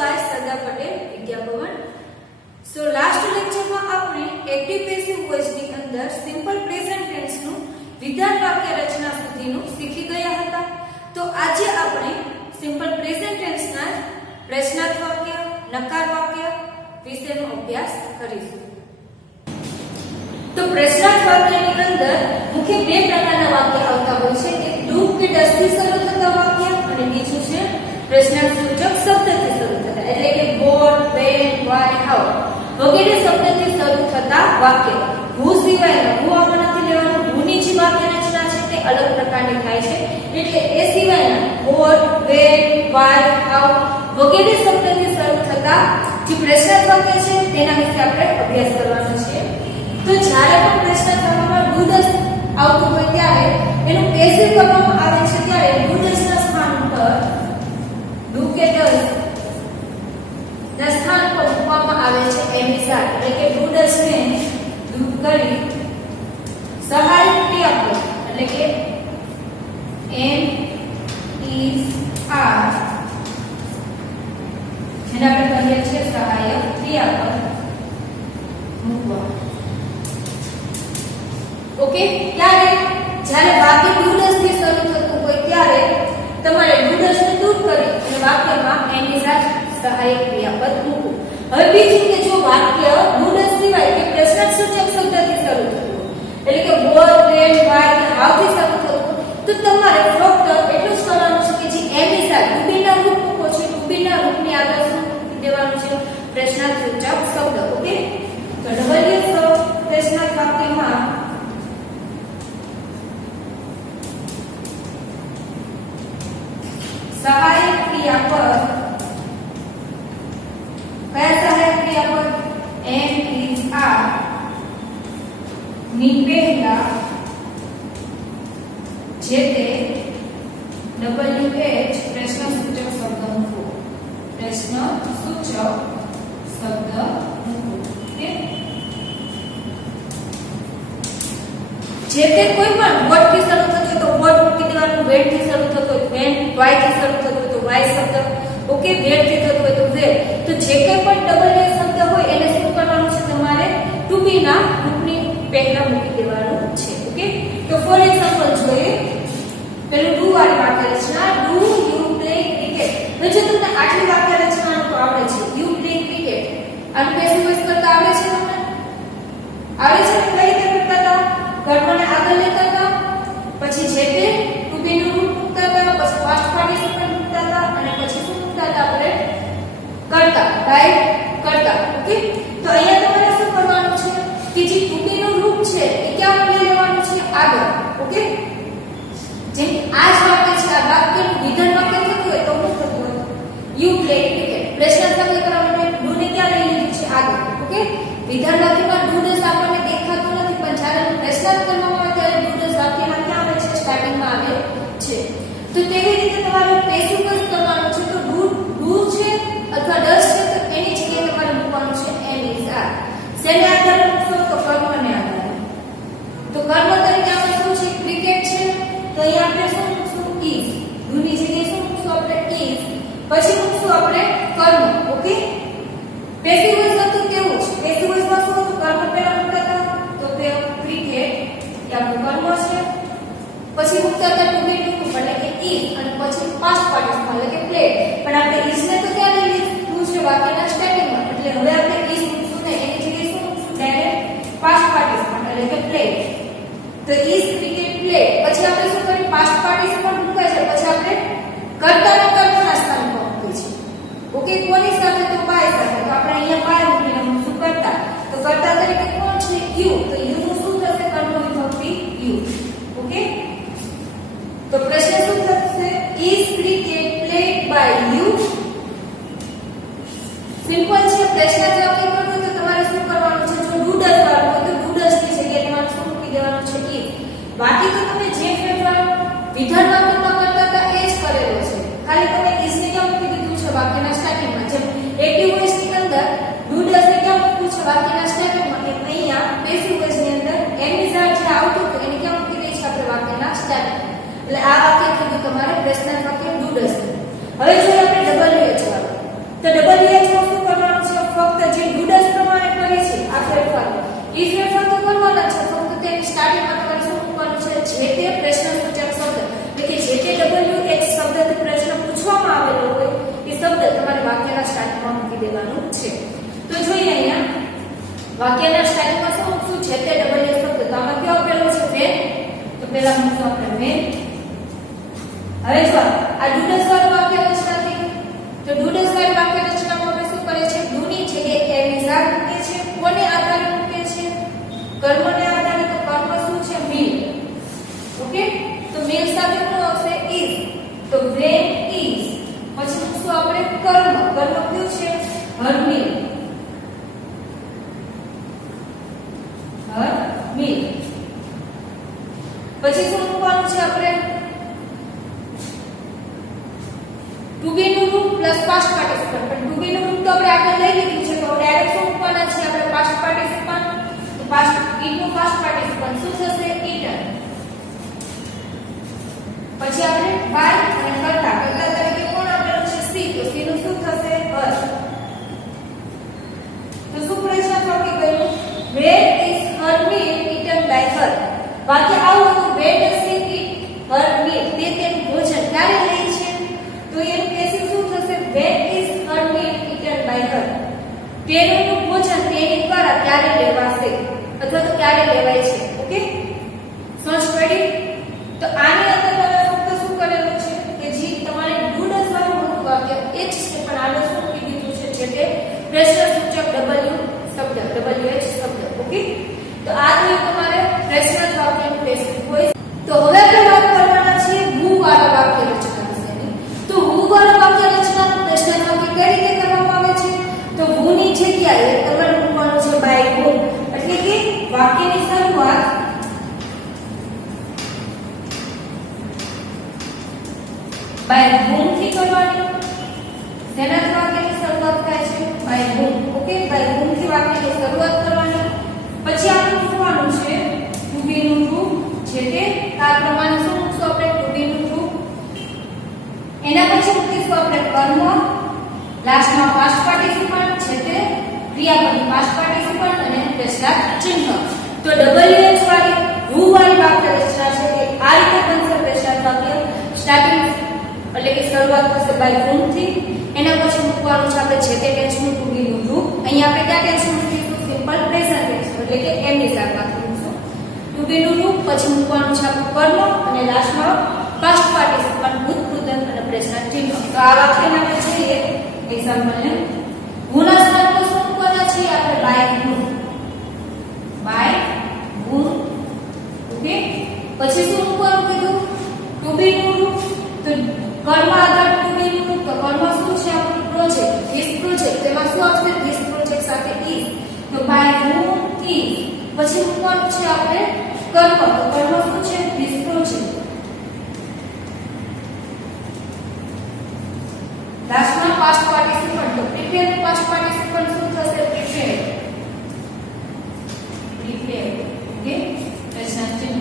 by Sardar Patel Vidya Bhavan. So last lecture માં આપણે active passive voice ની અંદર સિમ્પલ પ્રેઝન્ટ ટેન્સ નું વિધાન વાક્ય રચના સુધીનું શીખી ગયા હતા. તો આજે આપણે સિમ્પલ પ્રેઝન્ટ ટેન્સ ના પ્રશ્નાર્થ વાક્ય, નકાર વાક્ય વિશેનો અભ્યાસ કરીશું. તો પ્રશ્નાર્થ વાક્યની અંદર મુખ્ય બે પ્રકારના વાક્ય આવતા હોય છે. એક ડુ કે ડસ થી શરૂ થતા વાક્ય અને બીજું છે પ્રશ્નાર્થ સૂચક શબ્દથી શરૂ થતા, એટલે કે વોટ, વેન, વાય, હાઉ વગેરે શબ્દથી શરૂ થતા વાક્ય. હુ સિવાયના હુ આમાં નથી લેવાનું. હુની જે વાક્ય રચના છે તે અલગ પ્રકારની થાય છે, એટલે એ સિવાયના વોટ, વેન, વાય, હાઉ વગેરે શબ્દથી શરૂ થતા જે પ્રશ્નાર્થ વાક્ય છે તેના વિશે આપણે અભ્યાસ કરવાનો છે. તો જ્યારે પણ પ્રશ્નાર્થ વાક્યમાં ડુ ડસ આવતું હોય ત્યારે એનું પેસિવ કરવામાં આવે છે, ત્યારે ડુ ડસ ના સ્થાન પર ડુ કે ડસ ના સ્થાન પર મૂકવામાં આવે છે એની સાથે, એટલે કે ડુ ડસ ને દૂર કરી સહાયક ક્રિયાપદ, એટલે કે એમ, ઇઝ, આર જેને આપણે કહીએ છીએ સહાયક ક્રિયાપદ મૂકવા. ઓકે, ત્યારે જ્યારે વાક્ય ડુ ડસ થી શરૂ થતું હોય ત્યારે તમારે ડુ ડસ ને દૂર કરી અને વાક્યમાં એની સાથે સહાયક ક્રિયાપદ મૂકવું. હવે બીજું કે જો વાક્ય ડુ ડસ સિવાય કે પ્રશ્નાર્થ સૂચક શબ્દથી શરૂ થતું હોય, એટલે કે વોટ, વેન, વાય કે હાઉ થી શરૂ થતું હોય, તો તમારે ફક્ત એટલું જ કરવાનું છે કે જે એની સાથે ટુ બી ના રૂપ મૂકો છે, ટુ બી ના રૂપની આગળ શું દેવાનું છે? પ્રશ્નાર્થ સૂચક શબ્દ. ઓકે, તો ડબલ પ્રશ્નાર્થ વાક્યમાં સહાયક ક્રિયાપદ, કયા સહાયક ક્રિયાપદ? એમ, ઇઝ, આર ની પહેલા જે તે WH પ્રશ્ન સૂચક શબ્દ મૂકો. પ્રશ્ન સૂચક શબ્દ મૂકો. ઓકે, જે તે કોઈ પણ વોટ થી શરૂ થતો તો વોટ મૂકી દેવાનું, વેન થી શરૂ થતો હોય વેન, વાય થી શરૂ થતો હોય તો વાય શબ્દ, ઓકે, વેર થી થતો હોય તો વેર. તો જે કંઈ પણ ડબલ એ શબ્દ હોય એને શું કરવાનું છે? તમારે ટુ બી ના રૂપની પહેલા મૂકી દેવાનું છે. ઓકે, તો ફોર એક્ઝામ્પલ જોઈએ. પેલું ડુ વાળી વાક્ય રચના, ડુ યુ પ્લે ક્રિકેટ. હવે જો તમને આટલી વાક્ય રચનાનું તો આવડે છે, યુ પ્લે ક્રિકેટ, આનું પેસિવ વોઇસ કરતા આવડે છે તમને? આવડે છે? કઈ રીતે કરતા હતા? કર્મને આગળ લેતા હતા, પછી જે તે ટુ બી નું રૂપ મૂકતા હતા, પછી પાસ્ટ પાર્ટિસિપલ મૂકતા હતા અને પછી શું મૂકતા હતા? આપણે કરતા, રાઈટ, કરતા. ઓકે, તો અહીંયા તમારે શું કરવાનું છે કે જે ટુ બી નું રૂપ છે એ ક્યાં લઈ લેવાનું છે? આગળ. ઓકે, જેમ આ જ વાક્ય છે, આ વાક્યનું વિધાન વાક્ય થતું હોય તો શું થતું હોય? You play cricket. પ્રશ્નાર્થ વાક્ય કરવા માટે ડુ ને ક્યાં લઈ લીધું છે? આગળ. ઓકે, વિધાન વાક્યમાં ડુ ડસ આપણને દેખાતું નથી, પણ જ્યારે પ્રશ્નાર્થ કરવામાં આવે ત્યારે ડુ ડસ વાક્યમાં ક્યાં આવે છે? સ્ટાર્ટિંગમાં આવે છે. તો તેવી રીતે તમારે પેસિવ વોઇસ કરવાનું છે. તો ડુ છે અથવા ડસ છે તો એની જગ્યાએ તમારે મૂકવાનું છે એમ, ઇઝ, આર. શેને આધારે મૂકશો? તો કર્મને આધારે. તો કર્મ તરીકે આપણે શું છે? ક્રિકેટ છે, તો અહીંયા આપણે શું મૂકશું? ઇઝ. ડુની જગ્યાએ શું મૂકશું? આપણે ઇઝ. પછી મૂકશું આપણે કર્મ. ઓકે, પેસિવ વોઇસ હતું તેવું જ. પેસિવ વોઇસમાં શું હતું? કર્મ પહેલા મૂકતા હતા, તો તે ક્રિકેટ એ આપણું કર્મ છે. પછી મૂકતા હતા ટુ બી નું રૂપ, એટલે કે ઇઝ, અને પછી પાસ્ટ પાર્ટિસિપલ એટલે કે પ્લેડ. પણ આપણે ઇઝ ને તો ક્યાં લઈ લીધું છે? વાક્યના સ્ટાર્ટિંગમાં. એટલે હવે આપણે ઇઝ મૂકશું ને એની જગ્યાએ શું મૂકશું? ડાયરેક્ટ પાસ્ટ પાર્ટિસિપલ એટલે કે પ્લેડ. તો ઇઝ ક્રિકેટ પ્લેડ. પછી આપણે શું કરીએ? પાસ્ટ પાર્ટિસિપલ મૂકાય છે, પછી આપણે કર્તાના કર્મના સ્થાન પર મૂકીએ છીએ. ઓકે, કોની સાથે? તો બાય સાથે. તો આપણે અહીંયા બાય મૂકીને મૂકશું કર્તા. તો કર્તા તરીકે કોણ છે? યુ. તો યુ નું શું થશે? કર્મ વિભક્તિ યુ. ઓકે, તો પ્રશ્ન શું થશે? Is cricket played by you? Simple છે. પ્રશ્નાર્થ વાક્ય કરવું તો તમારે શું કરવાનું છે? જો ડુ ડસ વાળું હોય તો ડુ ડસ ની જગ્યાએ તમારે શું મૂકી દેવાનું છે? ઇઝ. બાકી તો તમે જે ફેરફાર વિધાન વાક્યમાં કરતા હતા એ જ કરેલો છે, ખાલી તમે ઇઝ ને ક્યાં મૂકી દીધું છે? વાક્યના સ્ટાર્ટિંગમાં. જેમ એક્ટિવ વોઇસ ની અંદર ડુ ડસ ને ક્યાં મૂક્યું છે? વાક્યના સ્ટાર્ટિંગમાં. એમ અહીંયા પેસિવ વોઇસ ની અંદર એમ, ઇઝ, આર જે આવતું હતું એને ક્યાં મૂકી દઈએ છીએ? આપણે વાક્યના સ્ટાર્ટિંગ. એટલે આ વાક્ય કીધું તમારે પ્રશ્નાર્થ વાક્ય ડુ ડસ. હવે જોઈએ આપણે ડબલ એચ વાળું. તો ડબલ ઈ ફેરફાર તો કરવાના છે, ફક્ત તેની સ્ટાર્ટિંગમાં તમારે શું મૂકવાનું છે, જે તે પ્રશ્નસૂચક શબ્દ એટલે કે જે તે WH શબ્દથી પ્રશ્ન પૂછવામાં આવેલો હોય એ શબ્દ તમારે વાક્યના સ્ટાર્ટિંગમાં મૂકી દેવાનું છે. તો જોઈએ અહીંયા વાક્યના સ્ટાર્ટિંગમાં શું મૂકશું, જે તે WH શબ્દ. તો આમાં કયો આપેલો છે વેન, તો પહેલા મૂકશું આપણે વેન. હવે જો આ ડુડસ વાળું વાક્ય રચના થઈ, તો ડુડસ વાળી વાક્ય રચનામાં આપણે શું કરે છે, ડુ ની જગ્યાએ એમિઝા મૂકે છે. કોને આધારે મૂકે છે, કર્મને આધારે. તો કર્મ શું છે, મીલ. ઓકે, તો મીલ સાથે શું આવશે, ઇઝ. તો વેન ઇઝ. પછી મૂકશું આપણે કર્મ. કર્મ કયું છે, હર મીલ. હર મીલ. પછી શું મૂકવાનું છે આપણે, ટુ બી નું રૂપ પ્લસ પાસ્ટ પાર્ટિસિપન્ટ. પણ ટુ બી નું રૂપ તો આપણે આગળ લઈ લીધું છે, તો ડાયરેક્ટ શું મૂકવાના છે આપણે, પાસ્ટ પાર્ટિસિપન્ટ. તો પાસ્ટ ઈટ નું પાસ્ટ પાર્ટિસિપન્ટ શું થશે, ઈટન. પછી આપણે બાય અને કરતા. કરતા તરીકે કોણ આપેલું છે, સી. તો સી નું શું થશે, હર. તો શું પ્રશ્ન થોડી ગયું, where is her meal eaten by her. વાક્ય આવું હતું, where does she eat her meal. તે તેનું ભોજન ક્યારે લે છે, તો એનું પેસિવ શું થશે, where is her meal eaten by her. તેનું ભોજન તેની દ્વારા ક્યારે લેવાશે અથવા તો ક્યારે લેવાય છે. ઓકે, સમજ પડી. તો આની અંદર તમે ફક્ત શું કરેલું છે કે જે તમારે ડુ ડઝ વાળું મોટું વાક્ય એ જ છે, પણ આને શું કીધું છે, જે તે પ્રશ્નસૂચક W શબ્દ, WH શબ્દ. ઓકે, તો આ થયું તમારે પ્રશ્ન વાક્યનું પેસિવ વોઇસ. તો હવે આપણે વાત કરવાના છીએ હુ વાળા વાક્ય રચના વિશેની. તો હુ વાળા વાક્ય રચનાનું પ્રશ્ન વાક્ય કઈ રીતે કરવામાં આવે છે, તો હુ ની જગ્યાએ તમારે મૂકવાનું છે બાય હુમ. એટલે કે વાક્યની શરૂઆત બાય હુમ થી કરવાની. તેનાથી વાક્યની શરૂઆત થાય છે બાય હુમ. ઓકે, બાય હુમ થી વાક્યની શરૂઆત કરવાની. પછી આપણે મૂકવાનું છે ટુ બી નું રૂપ, જે તે આ પ્રમાણે શું મૂકશું આપણે, ટુ બી નું રૂપ. એના પછી મૂકીશું આપણે કર્મ, લાસ્ટમાં પાસ્ટ પાર્ટિસિપન્ટ, છે તે ક્રિયાપદ પાસ્ટ પાર્ટિસિપન્ટ અને પ્રશ્નાર્થ ચિહ્ન. તો WH વાળી હુ વાળી વાક્ય રચના છે એ આ રીતે બનશે. પ્રશ્નાર્થ વાક્ય સ્ટાર્ટિંગ એટલે કે શરૂઆત થશે બાય હુમ થી. એના પછી મૂકવાનું છે આપણે જે તે ટેન્સનું ટુ બી નું રૂપ. અહીંયા આપણે ક્યાં ટેન્સ મૂકીશું, સિમ્પલ પ્રેઝન્ટ ટેન્સ એટલે કે એમિઝા મૂકીશું ટુ બી નું રૂપ. પછી મૂકવાનું છે આપણું કર્મ અને લાસ્ટમાં પાસ્ટ પાર્ટિસિપન્ટ ભૂત, કૃદંત અને પ્રશ્નાર્થ ચિહ્ન. તો આ વાક્યના આપણે જોઈએ એક્ઝામ્પલને. હુના સ્થાન પર શું મૂકવાના છે આપણે, by whom. By whom. Okay, પછી શું મૂકવાનું કીધું, ટુ બી નું રૂપ. તો કર્મ આધાર ટુ બી નું રૂપ. તો કર્મ શું છે આપણું, પ્રોજેક્ટ, ધીસ પ્રોજેક્ટ. તેમાં શું આવશે, ધીસ પ્રોજેક્ટ સાથે ઇઝ. તો બાય હુમ ઇઝ. પછી મૂકવાનું છે આપણે કર્મ. તો કર્મ શું છે, ધીસ પ્રોજેક્ટ. લાસ્ટમાં પાસ્ટ પાર્ટિસિપન્ટ. તો પ્રિપેર પાસ્ટ પાર્ટિસિપન્ટ શું થશે, પ્રિપેર. પ્રિપેર. ઓકે, પ્રશ્નાર્થ ચિહ્ન.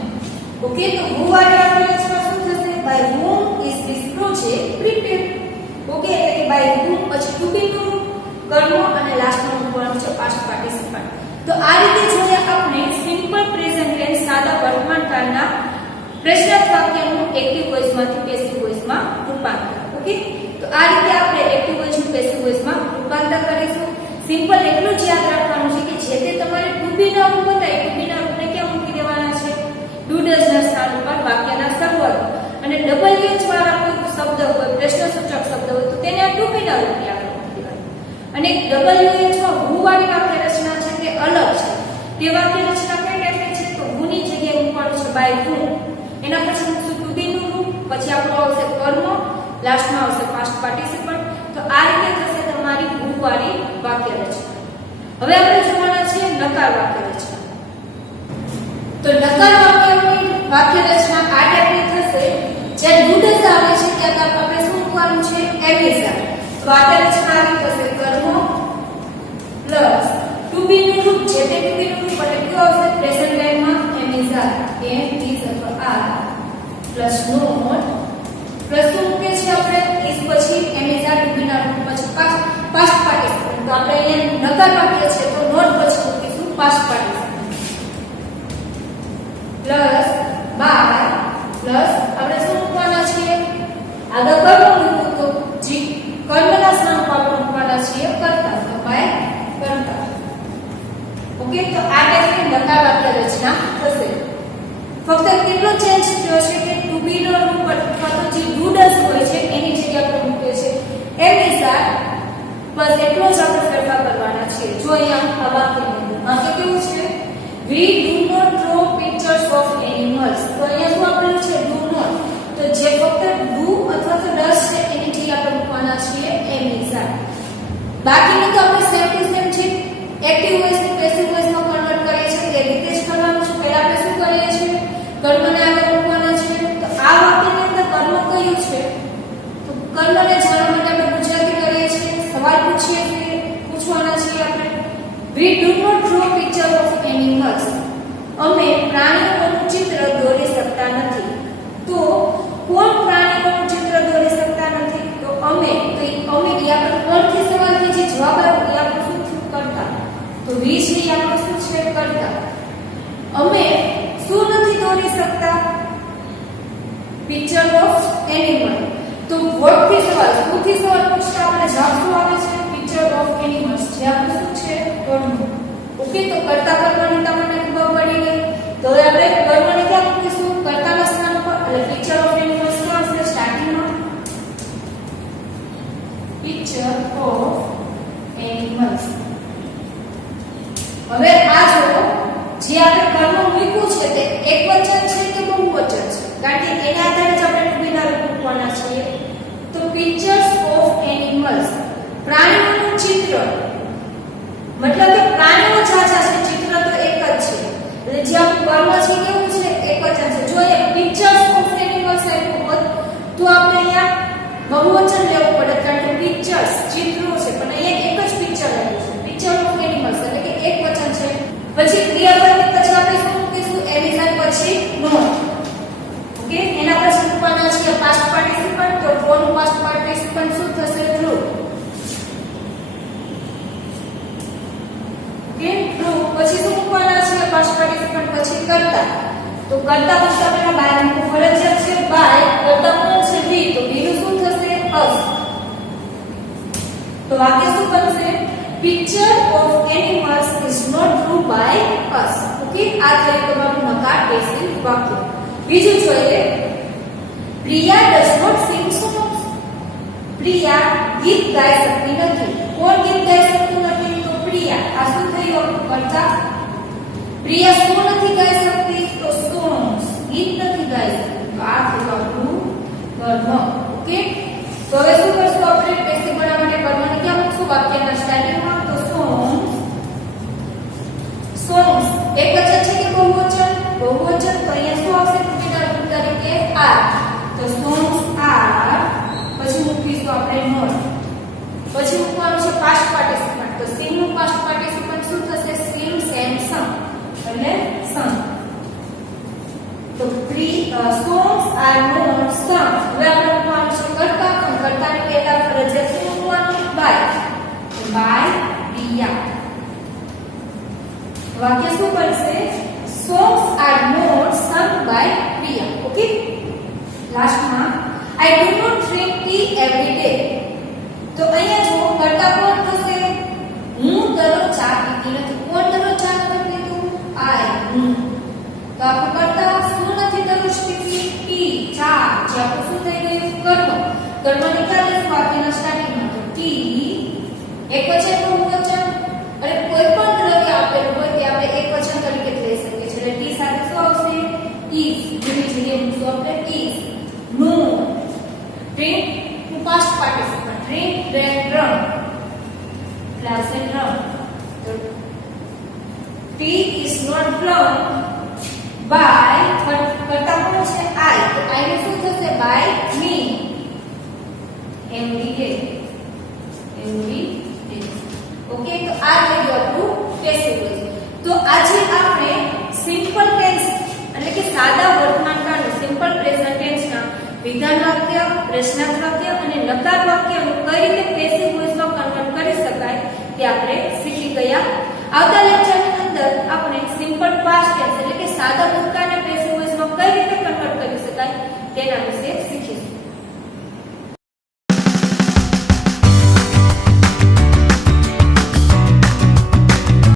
ઓકે, તો હુ વાળી વાક્ય રચના શું થશે, by whom is this project prepare. Okay, એટલે કે બાય હુમ પછી ટુ બી નું કર્મ અને લાસ્ટમાં મૂકવાનું છે પાસ્ટ પાર્ટિસિપન્ટ. તો આ રીતે જોઈએ આપણે સિમ્પલ પ્રેઝન્ટ ટેન્સ સાદા વર્તમાન કાળના પ્રશ્નાર્થ વાક્યનું એક્ટિવ વોઇસમાંથી પેસિવ વોઇસમાં રૂપાંતર. ઓકે, તો આ રીતે આપણે એક્ટિવ વોઇસનું પેસિવ વોઇસમાં રૂપાંતર કરીશું. સિમ્પલ એટલું જ યાદ રાખવાનું છે કે જે તે તમારે ટુ બી ના રૂપ હતા એ ટુ બી ના રૂપને ક્યાં મૂકી દેવાના છે, ડુ ડઝ ના સ્થાન ઉપર વાક્યના શરૂઆત. અને WH વાળા કોઈ શબ્દ હોય, પ્રશ્નસૂચક શબ્દ હોય તો તેને આ ટુ બી ના રૂપની આગળ મૂકી દેવાનું. અને WH માં હુ વાળી વાક્ય રચના છે તે અલગ છે. તે વાક્ય રચના કઈ ટાઈપની છે, તો હુ ની જગ્યાએ મૂકવાનું છે બાય હુમ. એના પછી મૂકશું ટુ બી નું રૂપ. પછી આપણું આવશે કર્મ, લાસ્ટમાં આવશે પાસ્ટ પાર્ટિસિપન્ટ. તો આ રીતે થશે તમારી હુ વાળી વાક્ય રચના. હવે આપણે જોવાના છે નકાર વાક્ય રચના. તો નકાર વાક્ય રચના આ ટાઈપની થશે. જે ડુ ડઝ આવે છે ત્યાં આપણે શું મૂકવાનું છે, એમિઝા. વાક્ય રચના આવી થશે કર્મ પ્લસ ટુ બી નું રૂપ. જે તે ટુ બી નું રૂપ એટલે કયો આવશે, પ્રેઝન્ટ ટાઈમમાં એમિઝા, એમ ઇઝ અથવા આર પ્લસ નોટ પ્લસ શું મૂકે છે આપણે, ઇઝ પછી એમિઝા ટુ બી ના રૂપ પછી પાસ્ટ પાર્ટિસિપન્ટ. તો આપણે અહીંયા નકાર વાક્ય છે તો નોટ પછી મૂકીશું past participle. Plus by plus આપણે શું મૂકવાના છીએ આગળ કર્મ મૂકવું તો જે કર્મના સ્થાન પર આપણે મૂકવાના છીએ કર્તા તો બાય કર્તા ઓકે તો આ ટાઈપની લકાર વાક્ય રચના થશે ફક્ત કેટલો ચેન્જ થયો છે કે ટુ બી નો રૂપ અથવા તો જે ડુ ડઝ હોય છે એની જગ્યા પર મૂક્યો છે એમ ઇઝ બસ એટલો જ આપણે ફેરફાર કરવાના છે જો અહીંયા આ વાક્યની અંદર આ કેવું છે we do not draw pictures of animals તો અહીંયા શું આપેલું છે do not તો જે ફક્ત do અથવા તો does છે એની જગ્યા આપણે મૂકવાના છીએ એમ ઇઝ બાકીનું તો આપણે સેમ ટુ સેમ છે એક્ટિવ વોઇસ ને પેસિવ વોઇસ માં કન્વર્ટ કરીએ છીએ તે રીતે જ કરવાનું છે પહેલા આપણે શું કરીએ છીએ કર્મને આગળ મૂકવાના છે તો આ વાક્યની અંદર કર્મ કયું છે તો કર્મને જાણવા માટે આપણે ગુજરાતી કરીએ છીએ સવાલ પૂછવાના છીએ આપણે we do not draw picture of animals અમે પ્રાણીઓનું ચિત્ર દોરી શકતા નથી તો કોણ પ્રાણીઓનું ચિત્ર દોરી શકતા નથી તો અમે તો અમે આપણે કોણથી સવાલથી જે જવાબ આવ્યો એ આપણે શું કરતા તો we છે આપણે શું છે કરતા અમે શું નથી દોરી શકતા પિક્ચર ઓફ એનિમલ તો વોટ થી સવાલ શું થી સવાલ પૂછતા આપણે જવાબ શું આવે છે પિક્ચર ઓફ એનિમલ્સ જે આપણે શું છે કર્મ ઓકે તો કરતા કરવાની તમને ખબર પડી ગઈ તો હવે આપણે કર્મને ક્યાં મૂકીશું કર્તાના સ્થાન પર એટલે પિક્ચર ઓફ એનિમલ્સ ક્યાં હશે સ્ટાર્ટિંગમાં પિક્ચર ઓફ એનિમલ્સ હવે આ જો જે આપણે કર્મ મૂક્યું છે તે એકવચન છે કે બહુવચન છે કારણ કે એના આધારે જ આપણે ટુબીના રૂપ મૂકવાના છીએ તો પિક્ચર્સ ઓફ એનિમલ્સ પ્રાણીઓનું ચિત્ર મતલબ કે પ્રાણીઓ જાજા છે ચિત્ર તો એક જ છે એટલે જે આપણું કર્મ છે કેવું છે એકવચન છે જો એ પિક્ચર્સ ઓફ એનિમલ્સ આપ્યું હોત તો આપણે અહીંયા બહુવચન લેવું પડે કારણ કે પિક્ચર્સ ચિત્રો છે પણ અહીંયા એક જ પિક્ચર આપ્યું છે પિક્ચર ઓફ એનિમલ્સ એટલે કે એકવચન છે પછી ક્રિયાપદ પછી આપણે શું મૂકીશું એમિઝન પછી નોટ ઓકે એના પછી મૂકવાના છે પાસ્ટ પાર્ટિસિપન્ટ તો ફોરનું પાસ્ટ પાર્ટિસિપન્ટ શું થશે ટ્રુ ઓકે ટ્રુ પછી શું મૂકવાના છે પાસ્ટ પાર્ટિસિપન્ટ પછી કરતા તો કરતા પછી આપણે બાય મૂકવું ફરજિયાત છે બાય કરતા કોણ છે વી તો વી નું શું થશે અસ તો વાક્ય શું બનશે picture of animals is not drawn by us okay આ થયું તમારું નકાર પેસિવ વાક્ય બીજું જોઈએ Priya does not sing songs Priya ગીત ગાઈ શકતી નથી કોણ ગીત ગાઈ શકતું નથી તો પ્રિયા આ શું થયું કરતા પ્રિયા શું નથી ગાઈ શકતી તો songs ગીત નથી ગાઈ શકતી તો આ થયું આપણું કર્મ ઓકે તો હવે શું કરશું આપણે પેસિવ બનાવવા માટે કર્મને ક્યાં મૂકશું વાક્યના સ્ટાર્ટિંગમાં તો songs એક વચન છે કે બહુવચન બહુવચન તો અહીંયા શું આવશે ટુબીના રૂપ તરીકે are તો songs are પછી મૂકીશું આપણે not પછી મૂકવાનું છે પાસ્ટ પાર્ટિસિપન્ટ તો sing નું પાસ્ટ પાર્ટિસિપન્ટ શું થશે sing sang sung એટલે sung તો songs are not sung હવે આપણે મૂકવાનું છે કરતા પણ કરતાની પહેલા ફરજિયાત શું મૂકવાનું by પ્રિયા વાક્ય શું બનશે songs are not sung by Priya okay લાસ્ટમાં I do not drink tea every day તો અહીંયા જો કરતા કોણ થશે હું દરરોજ ચા પીતી નથી કોણ દરરોજ ચા નથી પીતું I હું તો આપણે કરતા શું નથી દરરોજ પીતી ટી ચા જે આપણું શું થઈ ગયું કર્મ કર્મને ક્યાં લેશું વાક્યના સ્ટાર્ટિંગમાં તો ટી એક વચન બહુવચન અને કોઈ પણ દ્રવ્ય આપેલું હોય તે આપણે એક વચન તરીકે લઈ શકીએ છીએ એટલે ટી સાથે શું આવશે is જેની જગ્યાએ મૂકશું આપણે is no drink નું past participle drink drank drum glass and drum તો tea is not drunk by કરતા કોણ છે I તો I નું શું થશે by me every day okay તો આ થઈ ગયું આપણું પેસિવ વોઇસ તો આજે આપણે સિમ્પલ ટેન્સ એટલે કે સાદા વર્તમાનકાળનું સિમ્પલ પ્રેઝન્ટ ટેન્સના વિધાન વાક્ય પ્રશ્નાર્થ વાક્ય અને નકાર વાક્યનું કઈ રીતે પેસિવ વોઇસમાં કન્વર્ટ કરી શકાય તે આપણે શીખી ગયા આવતા લેક્ચરની અંદર આપણે સિમ્પલ પાસ્ટ ટેન્સ એટલે કે સાદા ભૂતકાળને પેસિવ તેના વિશે શીખીશું.